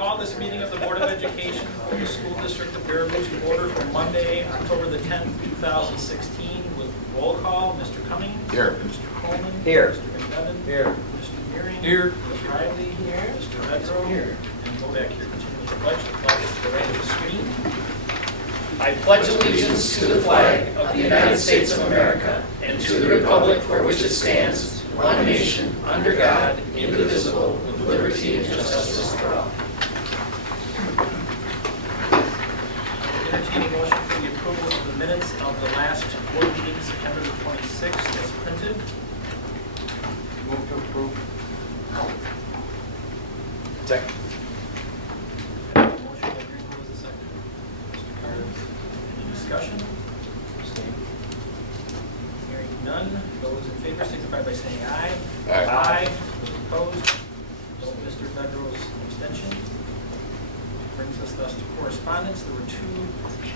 call this meeting of the Board of Education for the School District of Baraboo to order for Monday, October the 10th, 2016, with roll call. Mr. Cummings. Here. Mr. Coleman. Here. Mr. McNevin. Here. Mr. Mearing. Here. Mr. Riley. Here. Mr. Vedro. Here. And go back here. Continue with the pledge. The flag is to the right of the screen. I pledge allegiance to the flag of the United States of America and to the republic for which it stands, one nation, under God, indivisible, with liberty and justice for all. Entertaining motion for the approval of the minutes of the last board meeting, September the 26th, as printed. Move to approve. Second. Motion by Green, who was the second? Mr. Carter. Any discussion? Hearing none. Those in favor signify by saying aye. Aye. Those opposed? No. Mr. Vedro's abstention. Brings us thus to correspondence. There were two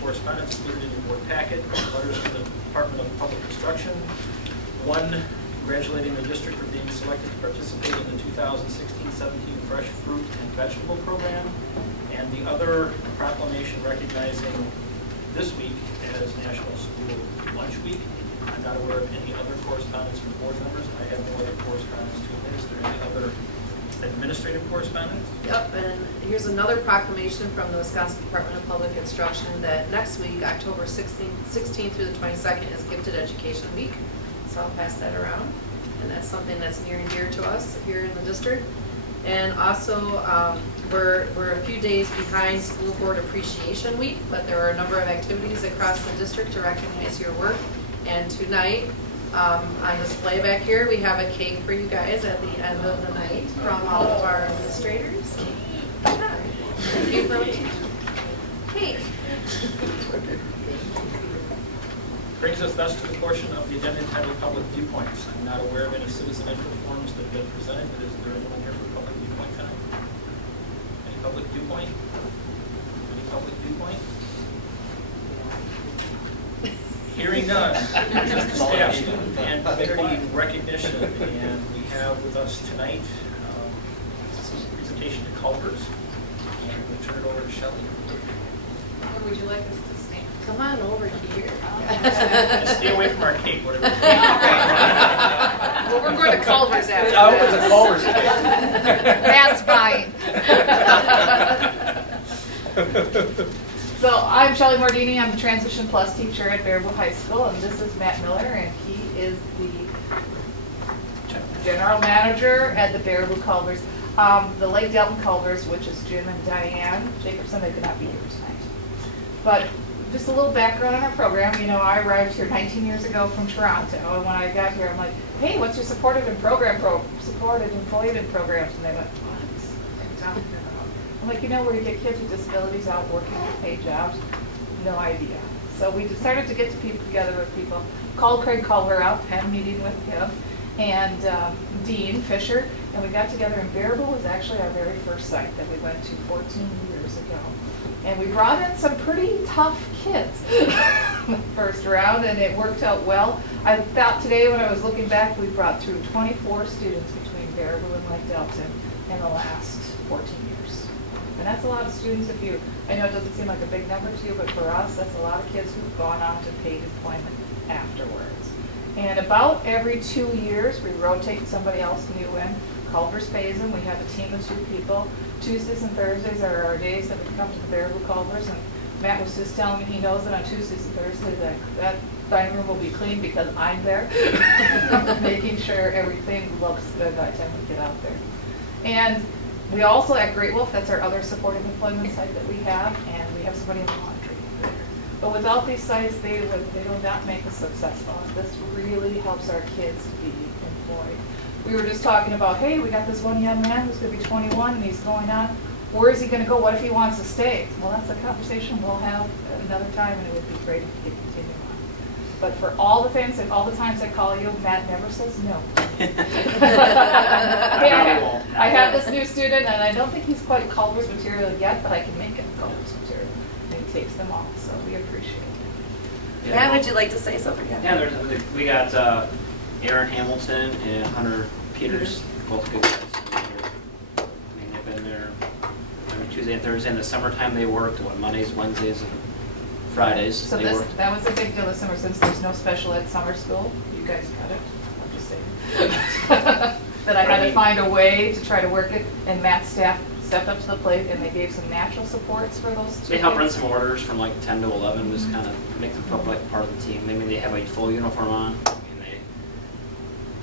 correspondence included in your board packet. Letters from the Department of Public Instruction. One, congratulating the district for being selected to participate in the 2016-17 Fresh Fruit and Vegetable Program. And the other, proclamation recognizing this week as National School Lunch Week. I'm not aware of any other correspondence from board members. I have no other correspondence to administer. Any other administrative correspondence? Yep, and here's another proclamation from the Wisconsin Department of Public Instruction that next week, October 16th through the 22nd, is Gifted Education Week. So I'll pass that around. And that's something that's near and dear to us here in the district. And also, we're a few days behind School Board Appreciation Week, but there are a number of activities across the district to recognize your work. And tonight, on display back here, we have a cake for you guys at the end of the night from all of our administrators. Thank you for watching. Cake. Brings us thus to the portion of the agenda entitled Public Viewpoints. I'm not aware of any citizen input forms that have been presented, but is there anyone here for public viewpoint tonight? Any public viewpoint? Any public viewpoint? Hearing none. Brings us to staff and community recognition, and we have with us tonight some presentation to Culvers, and we'll turn it over to Shelley. Or would you like us to stand? Come on over here. And stay away from our cake, whatever. Well, we're going to Culver's after Oh, it's a this. Culver's. That's fine. So I'm Shelley Mordini. I'm the Transition Plus teacher at Baraboo High School, and this is Matt Miller, and he is the general manager at the Baraboo Culvers. The Lake Delton Culvers, which is Jim and Diane Jacobson, they could not be here tonight. But just a little background on our program. You know, I arrived here 19 years ago from Toronto, and when I got here, I'm like, hey, what's your supported employment programs? And they went, what? What are you talking about? I'm like, you know, where you get kids with disabilities out working with paid jobs? No idea. So we decided to get together with people. Called Craig Culver out, had a meeting with him, and Dean Fisher, and we got together, and Baraboo was actually our very first site that we went to 14 years ago. And we brought in some pretty tough kids the first round, and it worked out well. I thought today when I was looking back, we brought through 24 students between Baraboo and Lake Delton in the last 14 years. And that's a lot of students. I know it doesn't seem like a big number to you, but for us, that's a lot of kids who've gone on to paid employment afterwards. And about every 2 years, we rotate somebody else new in. Culvers pays them. We have a team of 2 people. Tuesdays and Thursdays are our days that we come to the Baraboo Culvers. And Matt was just telling me he knows that on Tuesdays and Thursdays that dining room will be clean because I'm there, making sure everything looks good by the time we get out there. And we also at Great Wolf, that's our other supporting employment site that we have, and we have somebody in the laundry there. But without these sites, they will not make us successful. This really helps our kids to be employed. We were just talking about, hey, we got this one young man who's going to be 21 and he's going on. Where is he going to go? What if he wants to stay? Well, that's a conversation we'll have another time, and it would be great if he could continue on. But for all the things and all the times I call you, Matt never says no. I have this new student, and I don't think he's quite Culver's material yet, but I can make him Culver's material. And he takes them all, so we appreciate it. Matt, would you like to say something? Yeah, we got Aaron Hamilton and Hunter Peters, both good guys. They've been there Tuesday and Thursday. In the summertime, they worked on Mondays, Wednesdays, and Fridays. So They this, worked. that was a big deal this summer, since there's no special ed summer school, you guys got it, I'm just saying. That I had to find a way to try to work it, and Matt's staff stepped up to the plate, and they gave some natural supports for those two They help run kids. some orders from like 10 to 11, just kind of make them feel like part of the team. I mean, they have a full uniform on. I mean,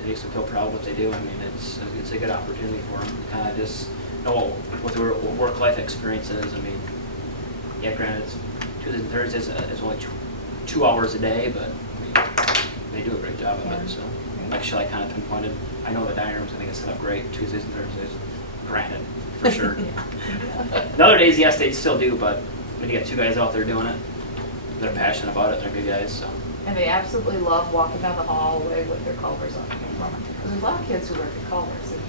it makes them feel proud of what they do. I mean, it's a good opportunity for them to kind of just know what their work-life experience is. I mean, yeah, granted, it's Tuesdays and Thursdays, it's only 2 hours a day, but I mean, they do a great job of it. So, actually, I kind of pinpointed. I know the dining rooms. I think it's set up great Tuesdays and Thursdays. Granted, for sure. The other days, yes, they still do, but when you got 2 guys out there doing it, they're passionate about it. They're good guys. So. And they absolutely love walking down the hallway with their Culvers on. Because there's a lot of kids who work at Culvers, and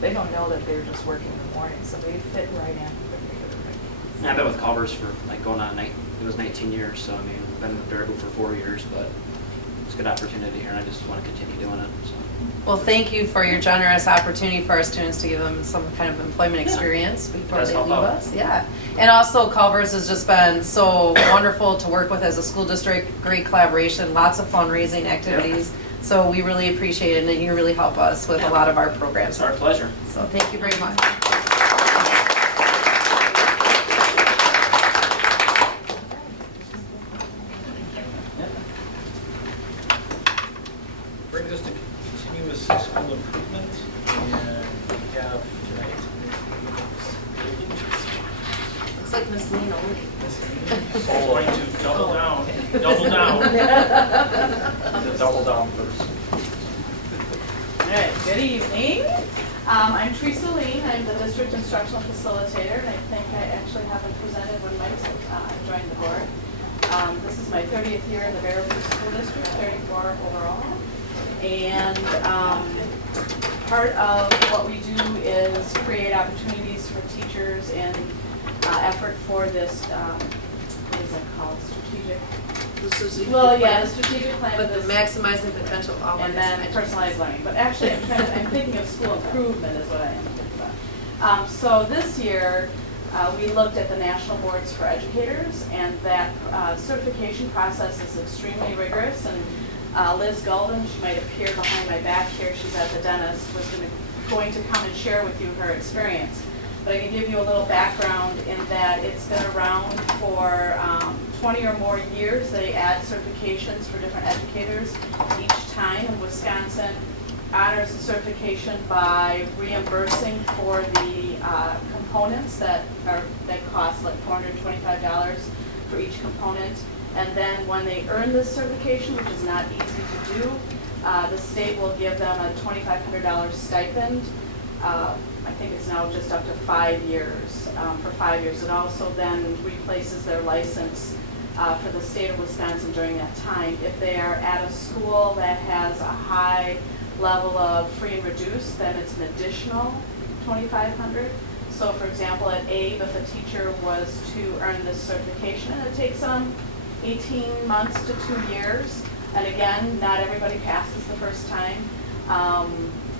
they don't know that they're just working in the morning, so they fit right in with everybody. And I've been with Culver's for like going on it was 19 years. So I mean, I've been with Baraboo for 4 years, but it's a good opportunity here, and I just want to continue doing it. So. Well, thank you for your generous opportunity for our students to give them some kind of employment experience before does they help leave out. us. Yeah. And also Culver's has just been so wonderful to work with as a school district, great collaboration, lots of fundraising activities. So we really appreciate it, and you really help us with a lot of our programs. It's our pleasure. So thank you very much. Brings us to continuous school improvement, and we have tonight. Looks like Miss Lean only. So going to double down. Double down first. All right, good evening. I'm Teresa Lean. I'm the district instructional facilitator, and I think I actually haven't presented when Mike joined the board. This is my 30th year in the Baraboo School District, 34 overall. And part of what we do is create opportunities for teachers in effort for this, what is that called, strategic? Well, yeah, the strategic plan. But the is- maximizing potential of all and then learners. personalized learning. But actually, I'm thinking of school improvement is what I am thinking about. So this year, we looked at the National Boards for Educators, and that certification process is extremely rigorous. And Liz Golden, she might appear behind my back here, she's at the dentist, was going to come and share with you her experience. But I can give you a little background in that it's been around for 20 or more years. They add certifications for different educators each time. In Wisconsin, honors the certification by reimbursing for the components that cost like $425 for each component. And then when they earn this certification, which is not easy to do, the state will give them a $2,500 stipend. I think it's now just up to 5 years. For 5 years, it also then replaces their license for the state of Wisconsin during that time. If they are at a school that has a high level of free and reduced, then it's an additional $2,500. So for example, at Abe, if a teacher was to earn this certification, it takes them 18 months to 2 years. And again, not everybody passes the first time.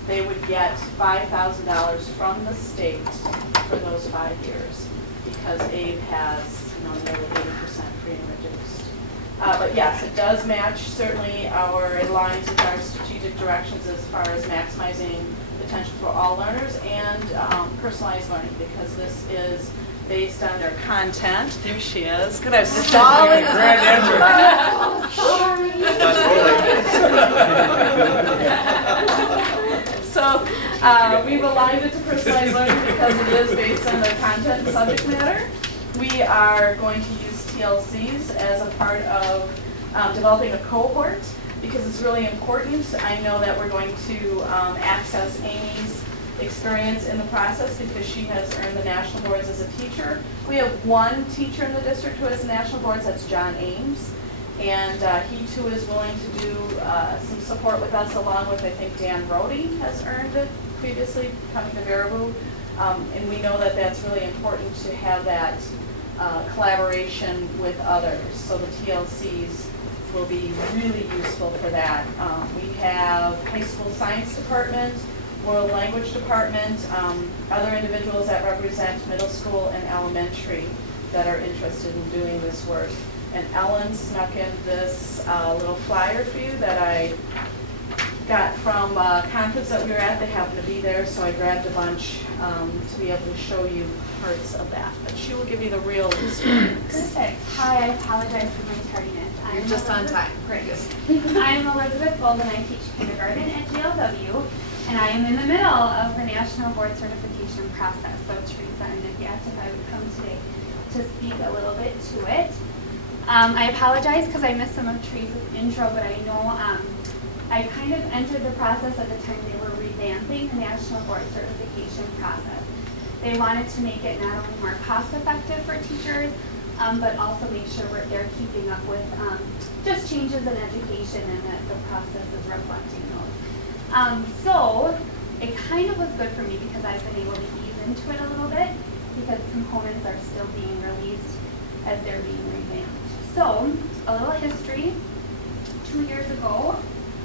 They would get $5,000 from the state for those 5 years because Abe has, nearly 80% free and reduced. But yes, it does match certainly it aligns with our strategic directions as far as maximizing potential for all learners and personalized learning, because this is based on their content. There she is. Could I stall it? So we've aligned it to personalized learning because it is based on their content and subject matter. We are going to use TLCs as a part of developing a cohort because it's really important. I know that we're going to access Amy's experience in the process because she has earned the national boards as a teacher. We have one teacher in the district who has the national boards, that's John Ames. And he too is willing to do some support with us, along with, I think, Dan Rody has earned it previously, coming to Baraboo. And we know that that's really important to have that collaboration with others. So the TLCs will be really useful for that. We have high school science department world language department, other individuals that represent middle school and elementary that are interested in doing this work. And Ellen snuck in this little flyer for you that I got from a conference that we were at. They happened to be there, so I grabbed a bunch to be able to show you parts of that. But she will give you the real experience. Perfect. Hi, I apologize for my tardiness. You're just on time. Great. I'm Elizabeth Gold and I teach kindergarten at GLW, and I am in the middle of the National Board Certification process. So Teresa and Nikki asked if I would come today to speak a little bit to it. I apologize because I missed some of Teresa's intro, but I know I kind of entered the process at the time they were revamping the National Board Certification process. They wanted to make it not only more cost effective for teachers, but also make sure they're keeping up with just changes in education and that the process is reflecting those. So it kind of was good for me because I've been able to ease into it a little bit because components are still being released as they're being revamped. So a little history. 2 years ago,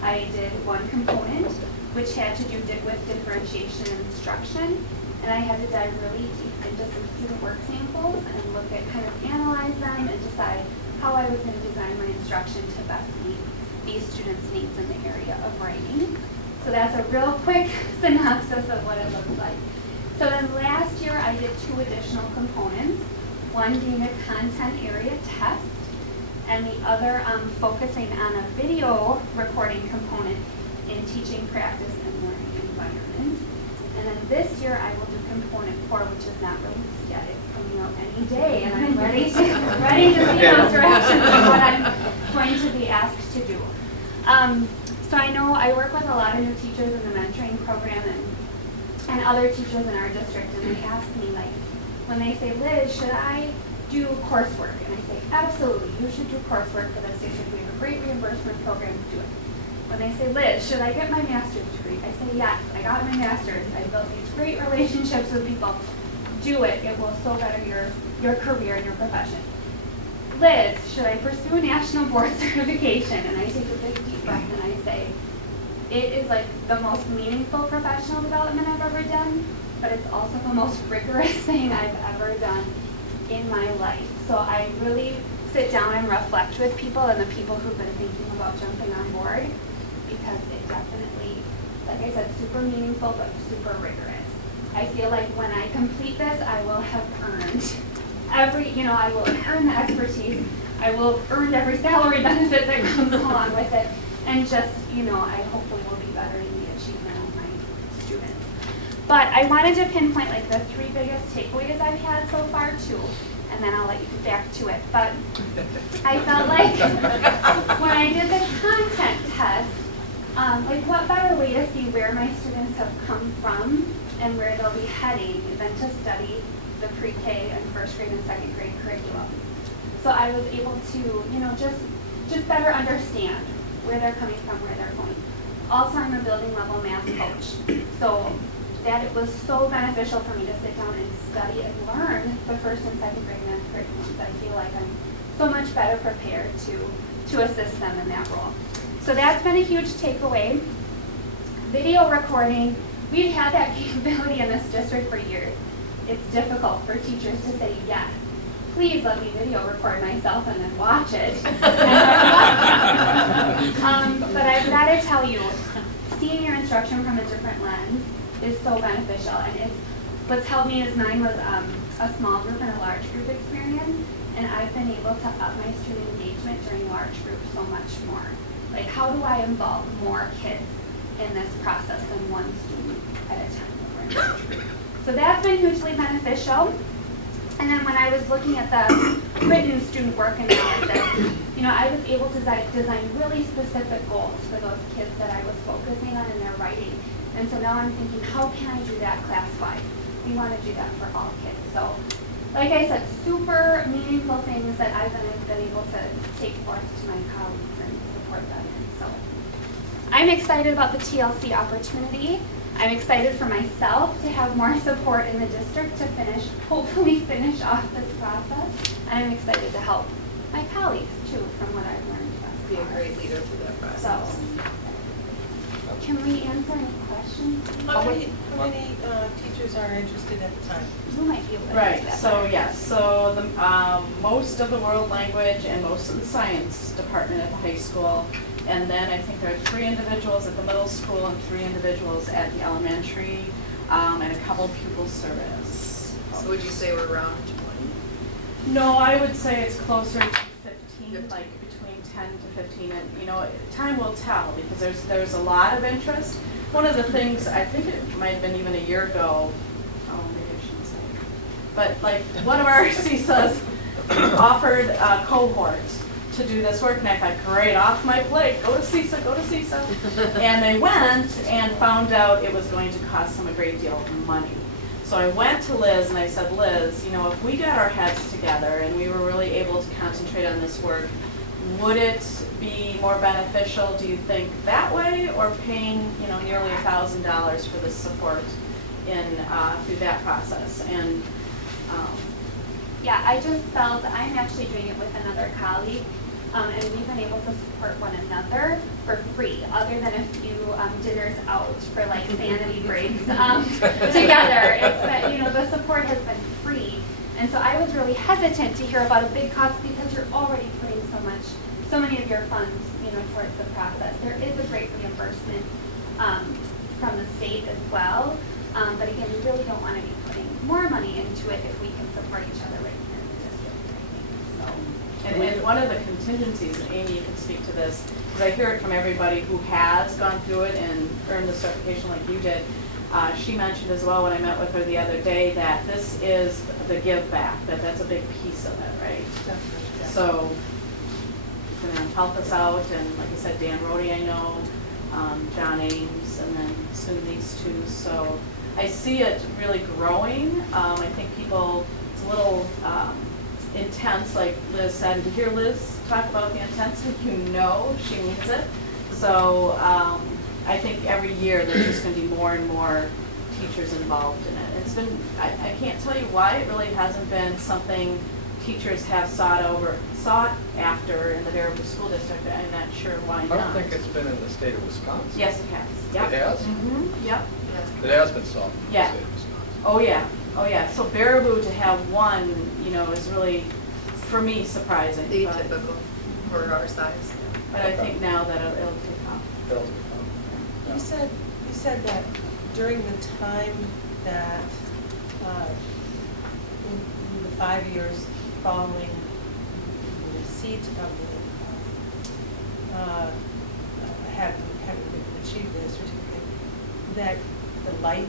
I did one component which had to do with differentiation and instruction. And I had to dive really deep into some student work samples and look at, kind of analyze them and decide how I was going to design my instruction to best meet these students' needs in the area of writing. So that's a real quick synopsis of what it looked like. So then last year I did 2 additional components, one being a content area test and the other focusing on a video recording component in teaching practice and learning environment. And then this year I will do component 4, which is not released yet. It's coming out any day, and I'm ready to see those directions of what I'm going to be asked to do. So I know I work with a lot of new teachers in the mentoring program and other teachers in our district, and they ask me, like, when they say, Liz, should I do coursework? And I say, absolutely, you should do coursework for this district. We have a great reimbursement program to do it. When they say, Liz, should I get my master's degree? I say, yes, I got my master's. I built these great relationships with people. Do it. It will so better your career and your profession. Liz, should I pursue a national board certification? And I take a big deep breath and I say, it is like the most meaningful professional development I've ever done, but it's also the most rigorous thing I've ever done in my life. So I really sit down and reflect with people and the people who've been thinking about jumping on board, because it definitely, like I said, super meaningful but super rigorous. I feel like when I complete this, I will have earned I will have earned the expertise, I will have earned every salary benefit that comes along with it, and just, I hopefully will be bettering the achievement of my students. But I wanted to pinpoint like the 3 biggest takeaways I've had so far too, and then I'll let you get back to it. But I felt like when I did the content test, like what better way to see where my students have come from and where they'll be heading than to study the pre-K and first grade and second grade curriculum. So I was able to, just better understand where they're coming from, where they're going. Also, I'm a building level math coach, so that it was so beneficial for me to sit down and study and learn the first and second grade math curriculums. I feel like I'm so much better prepared to assist them in that role. So that's been a huge takeaway. Video recording, we've had that capability in this district for years. It's difficult for teachers to say yes. Please let me video record myself and then watch it. But I've got to tell you, seeing your instruction from a different lens is so beneficial. And what's helped me is mine was a small group and a large group experience. And I've been able to up my student engagement during large groups so much more. Like, how do I involve more kids in this process than one student at a time when we're in large group? So that's been hugely beneficial. And then when I was looking at the written student work analysis, I was able to design really specific goals for those kids that I was focusing on in their writing. And so now I'm thinking, how can I do that class-wide? We want to do that for all kids. So, like I said, super meaningful things that I've been able to take forth to my colleagues and support them in. So, I'm excited about the TLC opportunity. I'm excited for myself to have more support in the district to hopefully finish off this process. And I'm excited to help my colleagues too from what I've learned thus Be a far. great leader through that So, process. Can we answer any questions? How many teachers are interested at the time? Who might be able to answer Right, that so better? yes, so the, most of the world language and most of the science department at the high school. And then I think there are 3 individuals at the middle school and 3 individuals at the elementary, and a couple pupil service. So would you say we're around 20? No, I would say it's closer to 15, 15. like between 10 to 15, and, you know, time will tell, because there's a lot of interest. One of the things, I think it might have been even a year ago, oh, maybe I shouldn't say, but like, one of our CISAs offered a cohort to do this work, and I thought, great, off my plate, go to CISA, go to CISA. And they went and found out it was going to cost them a great deal of money. So I went to Liz and I said, Liz, you know, if we got our heads together and we were really able to concentrate on this work, would it be more beneficial, do you think, that way, or paying, you know, nearly $1,000 for this support in, through that process? And, Yeah, I just felt, I'm actually doing it with another colleague, and we've been able to support one another for free, other than a few dinners out for like sanity breaks together. It's been, you know, the support has been free. And so I was really hesitant to hear about a big cost because you're already putting so many of your funds, you know, towards the process. There is a great reimbursement from the state as well. But again, we really don't want to be putting more money into it if we can support each other right here in the district. So. and one of the contingencies, and Amy, you can speak to this, because I hear it from everybody who has gone through it and earned the certification like you did. She mentioned as well when I met with her the other day that this is the give back, that's a big piece of it, right? Definitely. So, you know, help us out, and like I said, Dan Rhodey I know, John Ames, and then soon these 2. So I see it really growing. I think people, it's a little intense, like Liz said, and to hear Liz talk about the intensity, you know she means it. So I think every year there's just going to be more and more teachers involved in it. It's been, I can't tell you why it really hasn't been something teachers have sought after in the Baraboo School District. I'm not sure why I not. don't think it's been in the state of Wisconsin. Yes, it has. Yep. It has? Mm-hmm, yep. It has been sought in the Yeah. state of Wisconsin. Oh, yeah. Oh, yeah. So Baraboo to have one, you know, is really, for me, surprising. but- Atypical for our size. But I think now that it'll take off. That'll become- You said that during the time that, in the 5 years following the receipt of the, having achieved the certificate, that the light,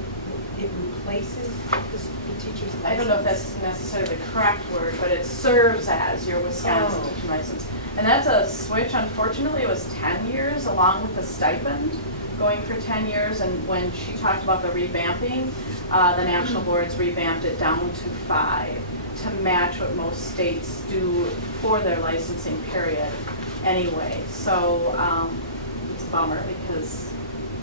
it replaces the teacher's license? I don't know if that's necessarily the correct word, but it serves as your Wisconsin Oh. teaching license. And that's a switch, unfortunately, it was 10 years along with the stipend, going for 10 years. And when she talked about the revamping, the national boards revamped it down to 5 to match what most states do for their licensing period anyway. So it's a bummer because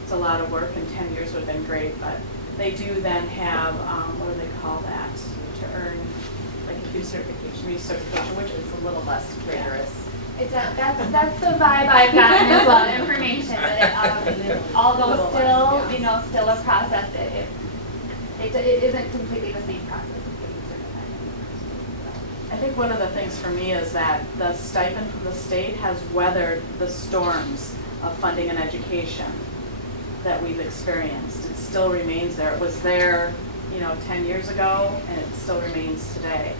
it's a lot of work and 10 years would have been great, but they do then have, what do they call that, to earn like a recertification, which is a little less rigorous. That's the vibe I've gotten as well, information, that it, although still, you know, still a process, it isn't completely the same process as getting certified. I think one of the things for me is that the stipend from the state has weathered the storms of funding and education that we've experienced. It still remains there. It was there, you know, 10 years ago, and it still remains today.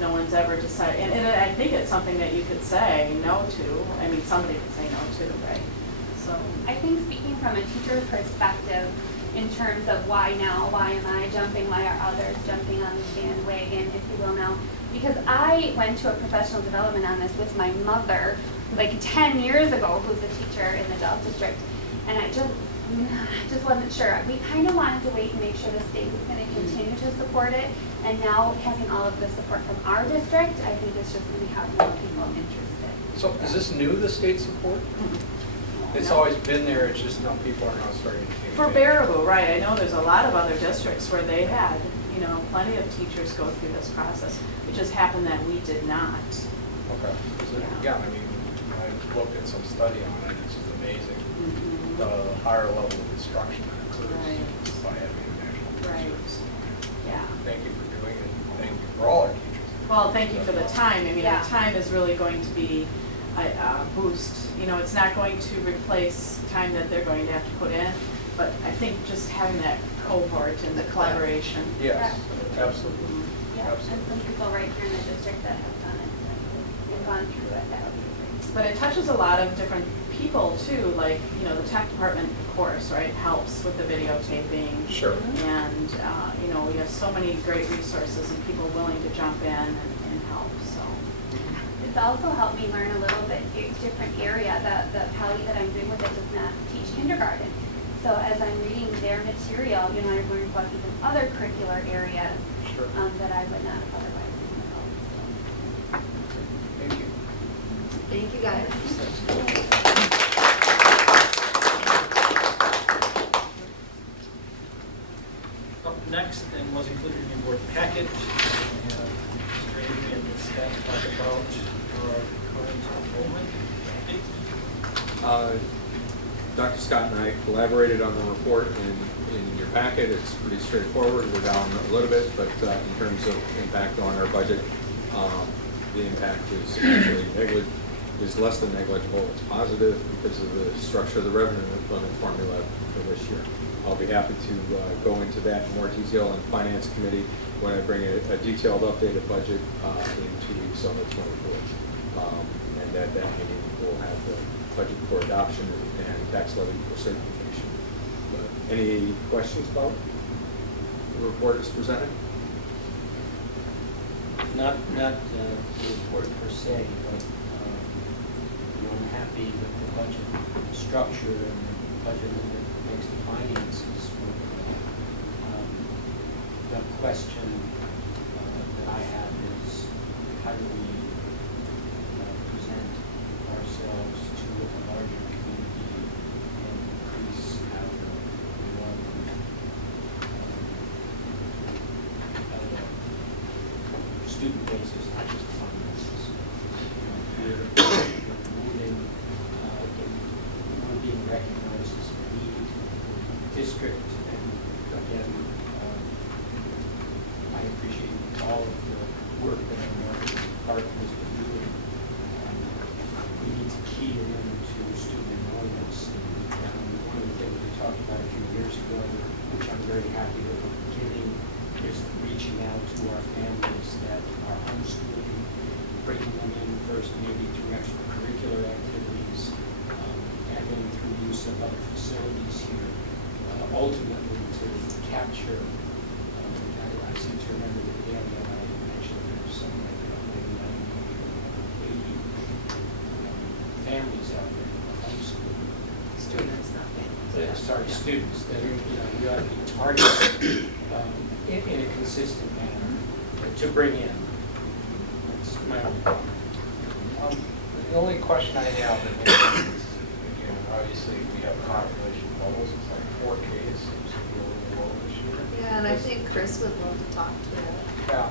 No one's ever decided, and I think it's something that you could say no to. I mean, somebody could say no to, right? So. I think speaking from a teacher perspective, in terms of why now, why am I jumping, why are others jumping on the bandwagon, if you will now, because I went to a professional development on this with my mother like 10 years ago, who's a teacher in the Dallas district, and I just wasn't sure. We kind of wanted to wait and make sure the state was going to continue to support it, and now having all of the support from our district, I think it's just going to have more people interested. So is this new, the state support? It's always been there, it's just now people are now starting to take For advantage. Baraboo, right, I know there's a lot of other districts where they had, you know, plenty of teachers go through this process. It just happened that we did not. Okay. 'Cause yeah, I mean, I looked at some study on it, it's just amazing. the higher level of instruction that occurs Right. by having a national board Right. service. Yeah. Thank you for doing it. Thank you for all our teachers. Well, thank you for the time. I mean, Yeah. the time is really going to be a boost. You know, it's not going to replace time that they're going to have to put in, but I think just having that cohort and the collaboration. Yes, Absolutely. absolutely. Yeah, and some people right here in the district that have done it, and gone through it, that would be great. But it touches a lot of different people too, like, you know, the tech department, of course, right, helps with the videotaping. Sure. And, you know, we have so many great resources and people willing to jump in and help, so. It's also helped me learn a little bit, a different area. The Pally that I'm doing with it does not teach kindergarten. So as I'm reading their material, you know, I've learned about even other curricular areas Sure. that I would not have otherwise known about. Thank you. Thank you, guys. Up next, and was included in your board packet, we have Mr. Avery and Ms. Scott to talk about our current enrollment update. Dr. Scott and I collaborated on the report in your packet. It's pretty straightforward. We're down a little bit, but in terms of impact on our budget, the impact is actually is less than negligible. It's positive because of the structure of the revenue employment formula for this year. I'll be happy to go into that in more detail in Finance Committee when I bring a detailed updated budget in 2 weeks on the 24th. And at that meeting, we'll have the budget for adoption and tax levy for certification. Any questions about the report as presented? Not the report per se, but I'm happy with the budget structure and the budget limit makes the finances work well. The question that I have is how do we present ourselves to a larger community and increase our enrollment student basis, not just the finances. We're moving, we're being recognized as a lead district, and again, I appreciate all of the work that our marketing department has been doing. We need to key it into student enrollments. One of the things we talked about a few years ago, which I'm very happy that we're beginning, is reaching out to our families that are homeschooling, bringing them in first maybe through extracurricular activities, and then through use of other facilities here, ultimately to capture, I seem to remember that Danny and I mentioned there's something like maybe 90 or 80 families out there who are homeschooling. Students, not families. Sorry, students that are, we ought to be targeted in a consistent manner to bring in. That's my only comment. The only question I have, and again, obviously we have population levels, it's like 4K, it seems to be a little low this year. Yeah, and I think Chris would love to talk to that. Yeah.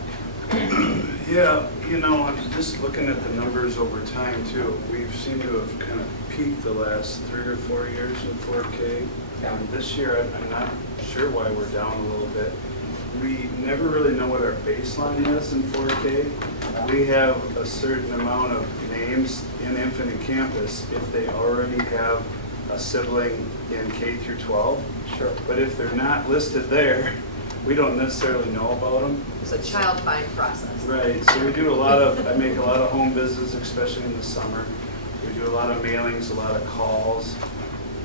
Yeah, I'm just looking at the numbers over time too. We've seemed to have kind of peaked the last 3 or 4 years in 4K. Yeah. This year, I'm not sure why we're down a little bit. We never really know what our baseline is in 4K. We have a certain amount of names in Infinite Campus if they already have a sibling in K through 12. Sure. But if they're not listed there, we don't necessarily know about them. It's a child find process. Right, so we do I make a lot of home visits, especially in the summer. We do a lot of mailings, a lot of calls.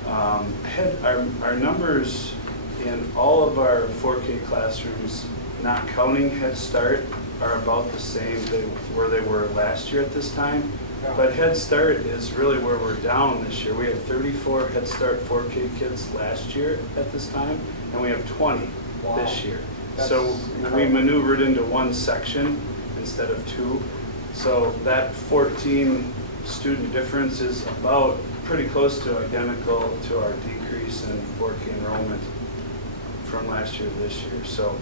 Our numbers in all of our 4K classrooms, not counting Head Start, are about the same where they were last year at this time. But Head Start is really where we're down this year. We had 34 Head Start 4K kids last year at this time, and we have 20 this year. So we maneuvered into one section instead of two. So that 14 student difference is about pretty close to identical to our decrease in 4K enrollment from last year to this year. So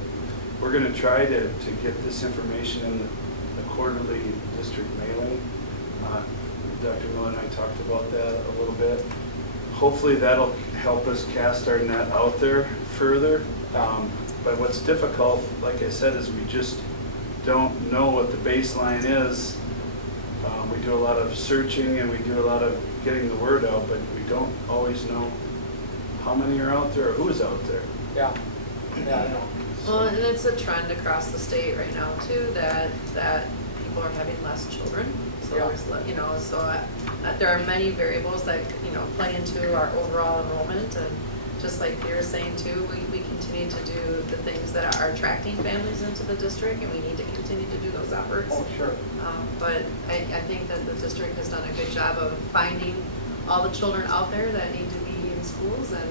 we're going to try to get this information in the quarterly district mailing. Dr. Miller and I talked about that a little bit. hopefully that'll help us cast our net out there further. But what's difficult, like I said, is we just don't know what the baseline is. We do a lot of searching and we do a lot of getting the word out, but we don't always know how many are out there or who's out there. Yeah, yeah, I know. Well, and it's a trend across the state right now too, that people are having less children. So Yeah. there's, there are many variables that, play into our overall enrollment. And just like you were saying too, we continue to do the things that are attracting families into the district, and we need to continue to do those efforts. Oh, sure. But I think that the district has done a good job of finding all the children out there that need to be in schools, and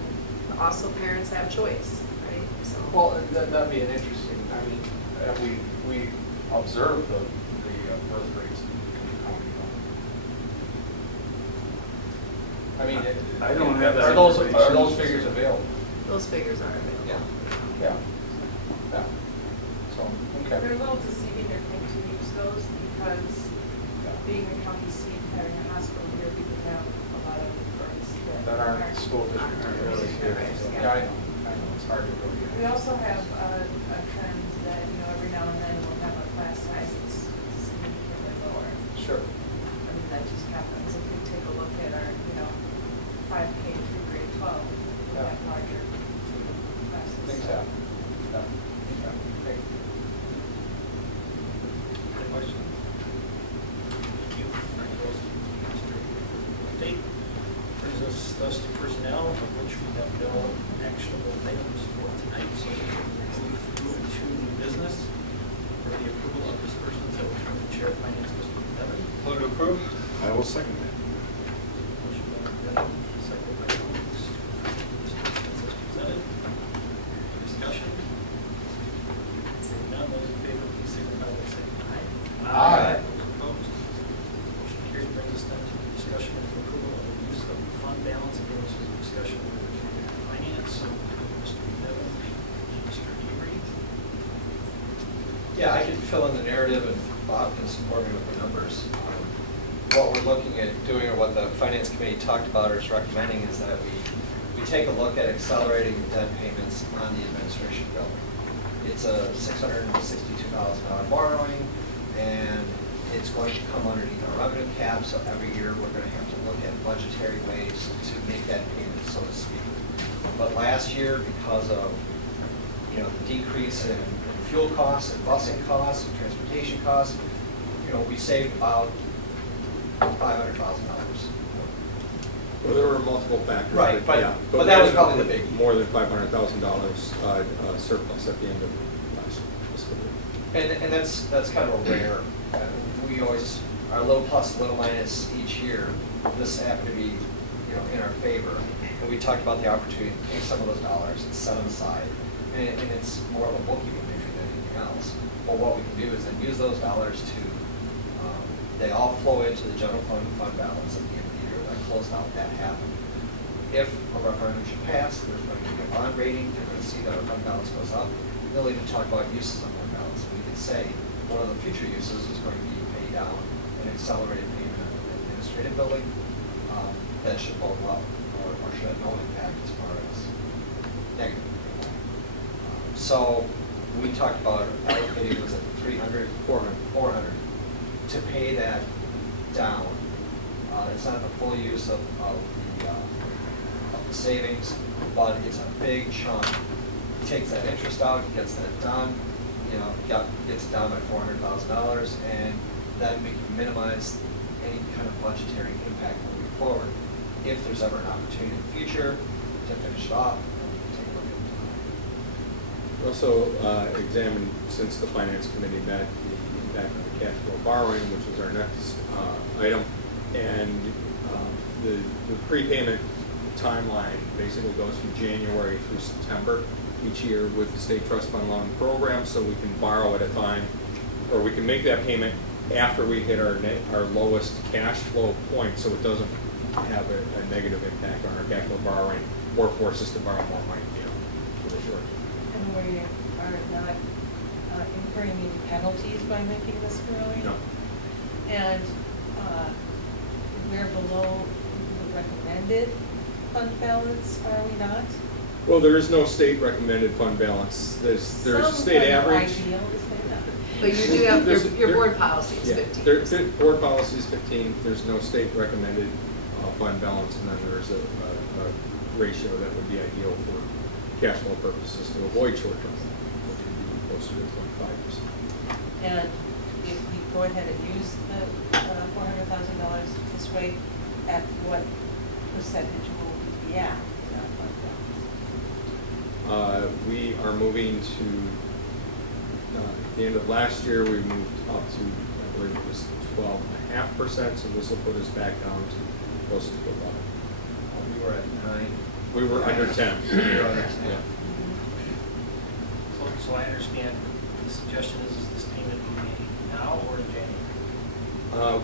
also parents have choice, right? So. Well, that'd be an interesting, I mean, we observe the birth rates in the county. I mean, I don't have that are those information. figures available? Those figures are available. Yeah. Yeah. So, okay. They're a little deceiving, I think, to use those because being a county seat, having a hospital here, we can have a lot of births That aren't school districts aren't really here. So, yeah, I know, it's hard to really. We also have a trend that, every now and then we'll have a class size that's significantly lower. Sure. I mean, that just happens. If we take a look at our, 5K through grade 12, we Yeah. have larger classes. Things happen. Yeah. Okay. Any questions? Thank you. That goes to Mr. Update. Brings us thus to personnel, of which we have no actionable items for tonight. So we can move through to new business for the approval of disbursements. I will turn to Chair of Finance, Mr. Devon. Move to approve? I will second that. Motion by Brennan, second by Coons. Disbursements as presented. Any discussion? Seeing none, those in favor, please signify by saying aye. Aye. Those opposed? Motion carried. Brings us then to the discussion and approval of the use of fund balance. Again, this was a discussion with Finance, so Mr. Devon, Mr. Avery. Yeah, I can fill in the narrative and Bob can support me with the numbers. What we're looking at doing, or what the Finance Committee talked about or is recommending, is that we take a look at accelerating the debt payments on the administration building. It's a $662,000 borrowing, and it's going to come underneath our revenue cap, so every year we're going to have to look at budgetary ways to make that payment, so to speak. But last year, because of the decrease in fuel costs and busing costs and transportation costs, we saved about $500,000. Well, there were multiple factors. Right, but- yeah. but that was probably the big- More than $500,000 surplus at the end of last fiscal year. And that's kind of a rare, we always are a little plus, a little minus each year. This happened to be, in our favor. And we talked about the opportunity to take some of those dollars and set them aside. And it's more of a bookkeeping entry than anything else. But what we can do is then use those dollars to, they all flow into the general fund balance at the end of the year. That closed out, that happened. If a referendum should pass, there's going to be a bond rating, they're going to see that our fund balance goes up. They'll even talk about uses of fund balance. We could say one of the future uses is going to be pay down an accelerated payment of the administrative building. That should bode well, or should have no impact as far as negative. So we talked about allocating, was it 300? 400 to pay that down. It's not the full use of the savings, but it's a big chunk. He takes that interest out, gets that done, gets it down by $400,000, and then we can minimize any kind of budgetary impact moving forward. If there's ever an opportunity in the future to finish it off, we can take a look at it. We also examined, since the Finance Committee met, the impact of the cash flow borrowing, which is our next item. And the prepayment timeline basically goes from January through September each year with the State Trust Fund Loan Program, so we can borrow at a time, or we can make that payment after we hit our lowest cash flow point, so it doesn't have a negative impact on our cash flow borrowing, or force us to borrow more money, for the short term. And we are not incurring any penalties by making this early? No. And we're below the recommended fund balance, are we not? Well, there is no state recommended fund balance. There's Some state kind of average. ideal to say that. But you do have, your There- board policy is Yeah, 15%. board policy is 15, there's no state recommended fund balance, and then there's a ratio that would be ideal for cash flow purposes to avoid short-term, which would be closer to 25%. And if we go ahead and use the $400,000 this way, at what percentage will we be at in our fund balance? We are moving to, at the end of last year, we moved up to, I believe it was 12.5%, so this will put us back down to close to about. We were at 9. We were under 10. We were under 10. Yeah. So I understand the suggestion is this payment be made now or in January?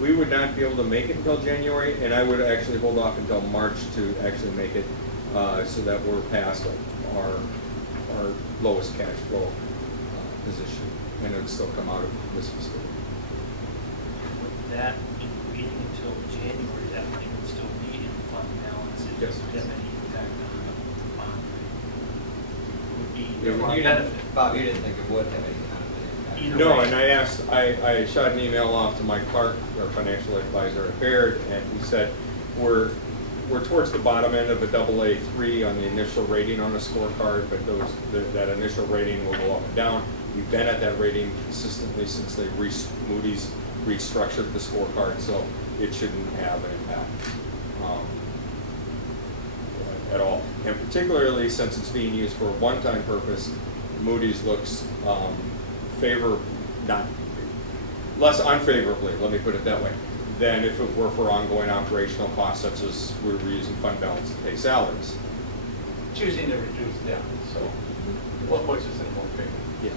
We would not be able to make it until January, and I would actually hold off until March to actually make it, so that we're past our lowest cash flow position, and it would still come out of this fiscal year. Would that, in waiting until January, that money would still be in fund balance? If Yes. it would have any impact on the bond rate? Would be Yeah, to our You benefit? didn't, Bob, you didn't think it would have any kind of an impact? Either No, way. and I asked, I shot an email off to Mike Clark, our financial advisor at Baird, and he said, we're towards the bottom end of a AA3 on the initial rating on the scorecard, but that initial rating will go up and down. We've been at that rating consistently since Moody's restructured the scorecard, so it shouldn't have an impact at all. And particularly since it's being used for a one-time purpose, Moody's looks less unfavorably, let me put it that way, than if it were for ongoing operational costs, such as we were using fund balance to pay salaries. Choosing to reduce debt, so what puts us in more favor? Yeah.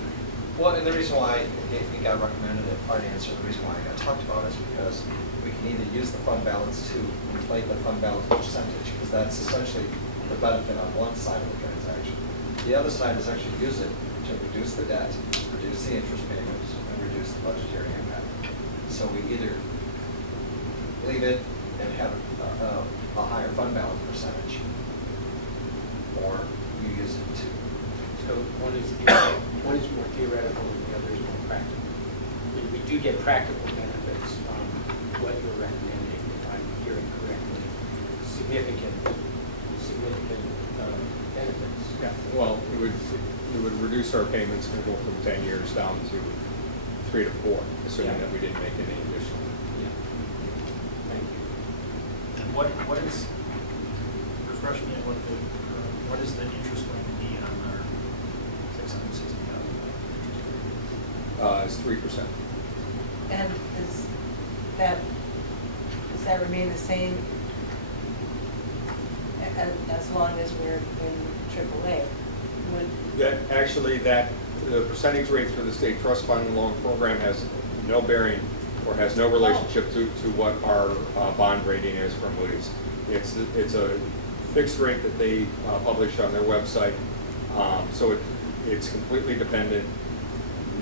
Well, and the reason why it got recommended at finance, or the reason why it got talked about is because we can either use the fund balance to inflate the fund balance percentage, because that's essentially the benefit on one side of the transaction. The other side is actually use it to reduce the debt, reduce the interest payments, and reduce the budgetary impact. So we either leave it and have a higher fund balance percentage, or you use it to. So one is more theoretical and the other is more practical. We do get practical benefits from what you're recommending, if I'm hearing correctly, significant benefits. Yeah, well, it would reduce our payments and go from 10 years down to 3 to 4, assuming that we didn't make any additional. Yeah. Thank you. And what is, refresh me on what is the interest going to be on our $660,000 It's 3%. And does that remain the same as long as we're in AAA? The percentage rate for the state trust fund loan program has no bearing or has no relationship to what our bond rating is from Moody's. It's a fixed rate that they publish on their website, so it's completely dependent,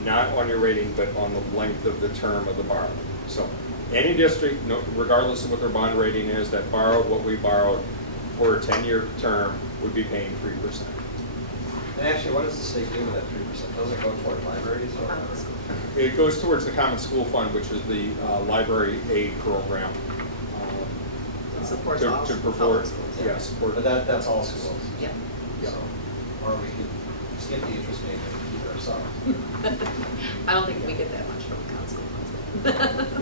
not on your rating, but on the length of the term of the borrowing. So any district, regardless of what their bond rating is, that borrowed what we borrowed for a 10-year term would be paying 3%. And actually, what does the state do with that 3%? Does it go toward libraries or? It goes towards the Common School Fund, which is the library aid program. It supports to all support, public schools. yeah, support. But that's all schools. Yeah. Yeah. So, or we could skip the interest payment and keep it ourselves. I don't think we get that much from council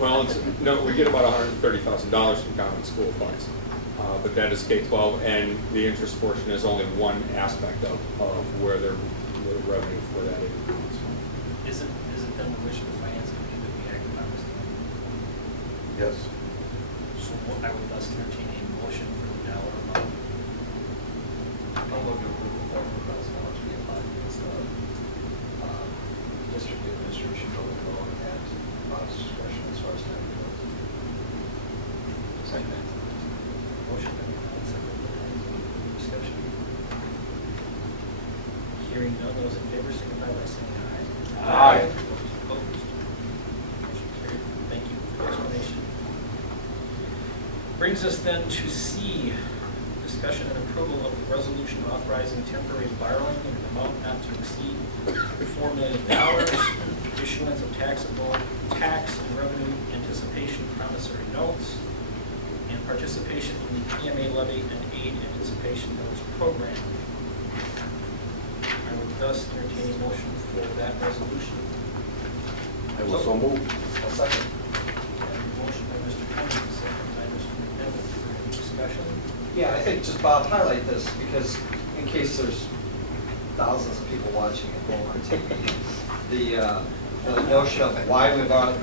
funds. Well, we get about $130,000 from Common School Funds, but that is K-12, and the interest portion is only one aspect of where the revenue for that comes from. Is it then the wish of the finance committee that we act on this? Yes. So I would thus entertain a motion for the dollar amount. I'll look at $400,000 to be applied against the district administration building loan at Bob's discretion as far as time goes. Second. Motion by Ron, second by Ed. Discussion. Hearing none, those in favor signify by saying aye. Aye. Those opposed? Motion carried. Thank you for the explanation. Brings us then to C, discussion and approval of the resolution authorizing temporary borrowing in an amount not to exceed $4 million, issuance of taxable tax and revenue anticipation promissory notes, and participation in the PMA levy and aid anticipation notes program. I would thus entertain a motion for that resolution. I will so move. I'll second. Motion by Mr. Cummings, second by Mr. McDevitt. Any discussion? Yeah, I think just Bob, highlight this because in case there's thousands of people watching at Walmart TV, the notion of why we bought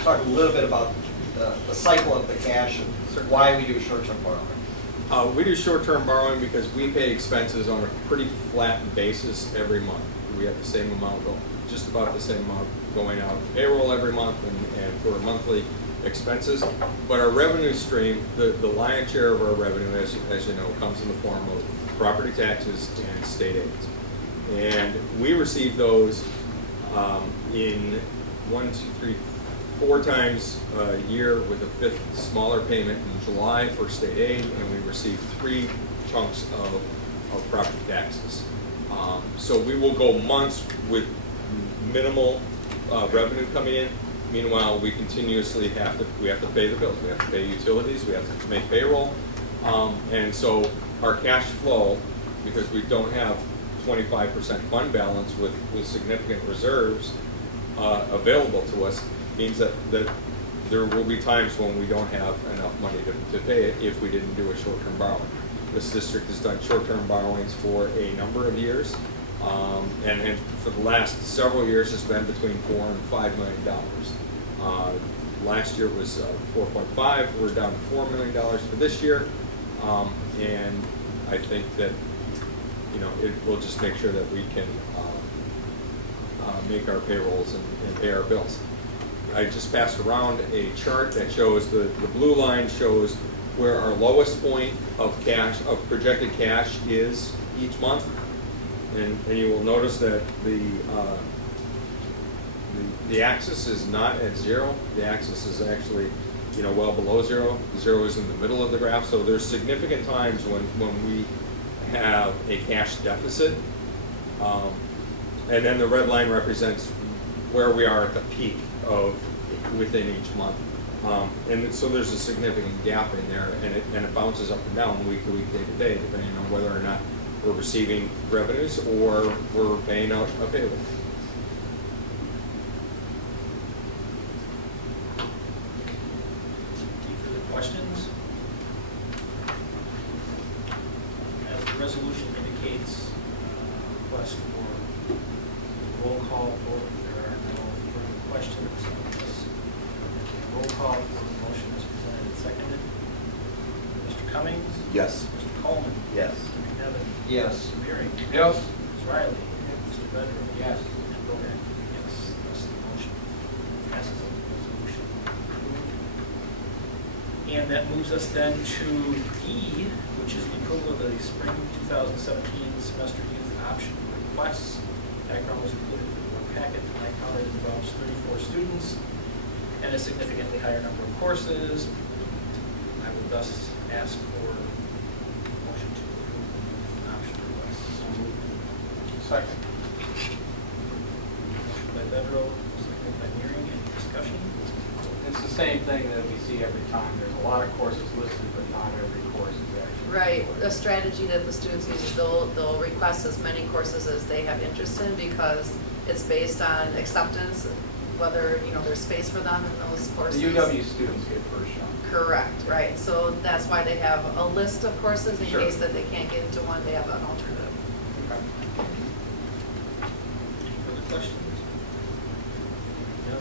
talk a little bit about the cycle of the cash and why we do short-term borrowing. We do short-term borrowing because we pay expenses on a pretty flat basis every month. We have the same amount, just about the same amount going out payroll every month and for monthly expenses. But our revenue stream, the lion's share of our revenue, as you know, comes in the form of property taxes and state aids. And we receive those in 4 times a year, with a 5th smaller payment in July for state aid, and we receive 3 chunks of property taxes. So we will go months with minimal revenue coming in. Meanwhile, we continuously have to pay the bills. We have to pay utilities. We have to make payroll, and so our cash flow, because we don't have 25% fund balance with significant reserves available to us, means that there will be times when we don't have enough money to pay it if we didn't do a short-term borrowing. This district has done short-term borrowings for a number of years, and for the last several years it's been between $4 and $5 million. Last year was 4.5. We're down to $4 million for this year, and I think that it will just make sure that we can make our payrolls and pay our bills. I just passed around a chart that shows the blue line shows where our lowest point of projected cash is each month, and you will notice that the axis is not at 0. The axis is actually well below 0. 0 is in the middle of the graph, so there's significant times when we have a cash deficit, and then the red line represents where we are at the peak of within each month, and so there's a significant gap in there, and it bounces up and down week to week, day to day, depending on whether or not we're receiving revenues or we're paying out a payroll. Any further questions? As the resolution indicates, request for roll call vote. There are no further questions on this. Roll call for the motion is presented and seconded. Mr. Cummings? Yes. Mr. Coleman? Yes. Mr. McDevitt? Yes. Mr. Mearing? Yes. Ms. Riley? Mr. Bedrow? Yes. And Bogart? Yes. Thus the motion passes and the resolution approved. And that moves us then to D, which is the approval of the spring 2017 semester youth option requests. Background was included in the board packet, and I counted it involves 34 students and a significantly higher number of courses. I would thus ask for a motion to approve the option requests. Second. Motion by Bedrow, seconded by Mearing. Any discussion? It's the same thing that we see every time. There's a lot of courses listed, but not every course is actually. Right, the strategy that the students use is they'll request as many courses as they have interest in because it's based on acceptance, whether, there's space for them in those courses. The UW students get first shot. Correct, right, so that's why they have a list of courses in Sure. case that they can't get into one, they have an alternative. Any further questions? No.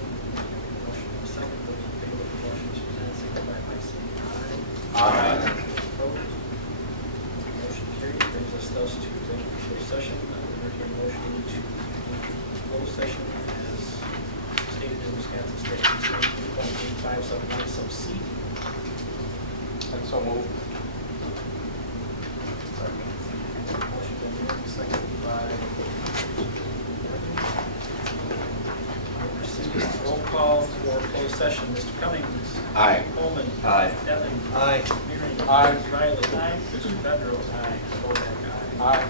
Motion is second. Those in favor of the motion is presented, signify by saying aye. Aye. Opposed? Motion carries. Brings us thus to executive session. I would entertain a motion to close session as stated in Wisconsin Statute 2.85 sub 1 sub C. And so moved. Motion been made, seconded by Cindy. Roll call. call for closed session. Mr. Cummings? Aye. Coleman? Aye. Evans? Aye. Waring? Aye. Ms. Riley? Aye. Mr. Federal? Aye. Bozak, aye. Aye.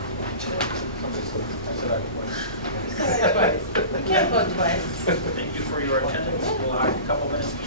Somebody said, I said aye twice. You can't vote twice. Thank you for your attendance. We'll have a couple minutes to